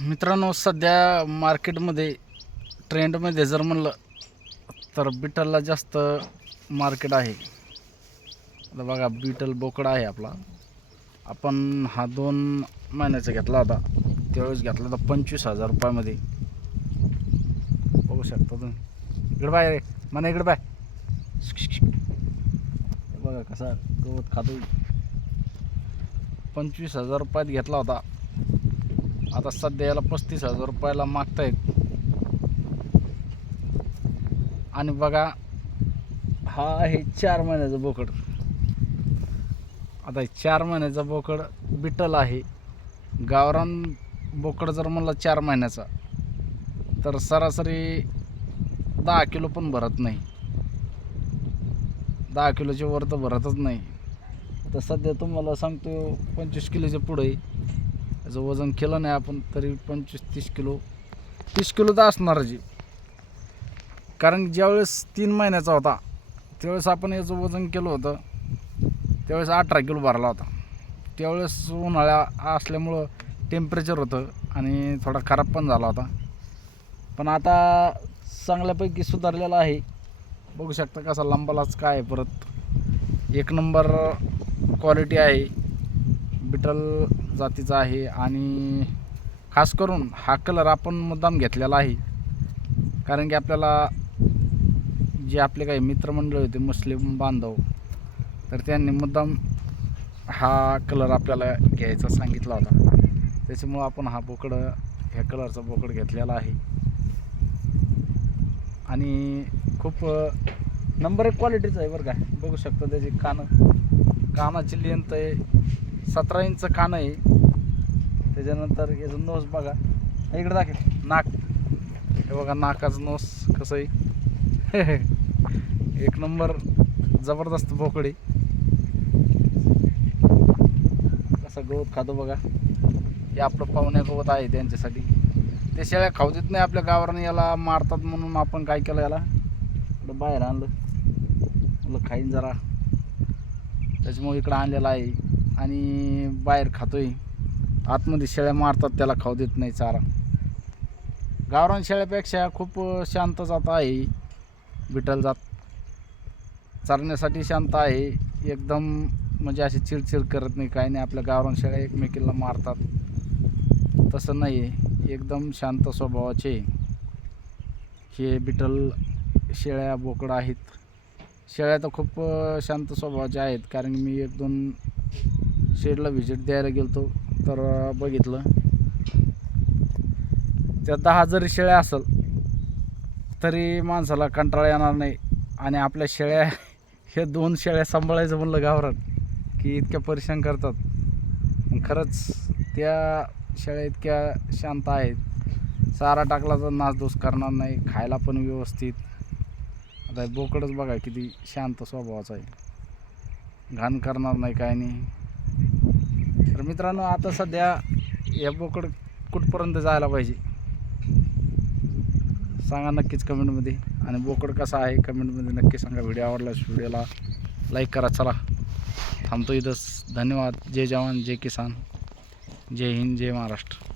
मित्रांनो, सध्या मार्केटमध्ये ट्रेंडमध्ये जर म्हणलं तर बिटलला जास्त मार्केट आहे. आता बघा, बिटल बोकड आहे आपला. आपण हा 2 महिन्याचा घेतला होता. त्यावेळेस घेतला होता 25,000 रुपयामध्ये. बघू शकता तुम्ही. इकडे बाय रे, मला इकडे बाय. बघा कसा गवत खातो. 25,000 रुपयात घेतला होता. आता सध्या याला 35,000 रुपयाला मागतायत. आणि बघा, हा आहे 4 महिन्याचा बोकड. आता 4 महिन्याचा बोकड बिटल आहे. गावरान बोकड जर म्हणलं 4 महिन्याचा तर सरासरी 10 किलो पण भरत नाही. 10 किलोच्या वर तर भरतच नाही. तर सध्या तुम्हाला सांगतो 25 किलोच्या पुढे. याचं वजन केलं नाही आपण तरी 25-30 किलो, 30 किलो तर असणार जी. कारण ज्यावेळेस 3 महिन्याचा होता त्यावेळेस आपण याचं वजन केलं होतं, त्यावेळेस 18 किलो भरला होता. त्यावेळेस उन्हाळा असल्यामुळं टेम्परेचर होतं आणि थोडा खराब पण झाला होता. पण आता चांगल्यापैकी सुधारलेला आहे. बघू शकता कसा लंबालाच काय आहे. परत 1 नंबर क्वालिटी आहे. बिटल जातीचा आहे आणि खास करून हा कलर आपण मुद्दाम घेतलेला आहे. कारण की आपल्याला जे आपले काही मित्रमंडळ होते मुस्लिम बांधव, तर त्यांनी मुद्दाम हा कलर आपल्याला घ्यायचा सांगितला होता. त्याच्यामुळं आपण हा बोकड, ह्या कलरचा बोकड घेतलेला आहे. आणि खूप नंबर 1 क्वालिटीचं आहे बरं का. बघू शकता त्याची कानाची लेंथ आहे 17 इंच कान आहे. त्याच्यानंतर याचं नोस बघा, इकडे दाखव नाक. हे बघा नाकाचं नोस कसं आहे. 1 नंबर जबरदस्त बोकड आहे. कसं गवत खातो बघा. हे आपलं पाहुण्या गवत आहे त्यांच्यासाठी. ते शेळ्या खाऊ देत नाही आपल्या गावावरून, याला मारतात म्हणून आपण काय केलं, याला इकडं बाहेर आणलं. म्हणलं खाईन जरा, त्याच्यामुळे इकडं आणलेलं आहे. आणि बाहेर खातोय. आतमध्ये शेळ्या मारतात, त्याला खाऊ देत नाही चारा. गावरान शेळ्यापेक्षा खूप शांत जात आहे बिटल जात. चालण्यासाठी शांत आहे एकदम. म्हणजे अशी चिडचिड करत नाही, काही नाही. आपल्या गावरान शेळ्या एकमेकीला मारतात, तसं नाही आहे. एकदम शांत स्वभावाचे हे बिटल शेळ्या बोकड आहेत. शेळ्या तर खूप शांत स्वभावाच्या आहेत. कारण मी 1-2 शेडला व्हिजिट द्यायला गेलो तर बघितलं, त्या 10 जरी शेळ्या असेल तरी माणसाला कंटाळा येणार नाही. आणि आपल्या शेळ्या हे 2 शेळ्या सांभाळायचं म्हणलं गावरान की इतक्या परेशान करतात. खरंच त्या शेळ्या इतक्या शांत आहेत. चारा टाकला तर नासधूस करणार नाही, खायला पण व्यवस्थित. आता बोकडच बघा किती शांत स्वभावाचा आहे, घाण करणार नाही, काय नाही. तर मित्रांनो, आता सध्या या बोकड कुठपर्यंत जायला पाहिजे सांगा नक्कीच कमेंटमध्ये. आणि बोकड कसा आहे कमेंटमध्ये नक्की सांगा. व्हिडिओ आवडल्यास व्हिडिओला लाईक करा. चला थांबतो इथंच. धन्यवाद. जय जवान जय किसान, जय हिंद, जय महाराष्ट्र.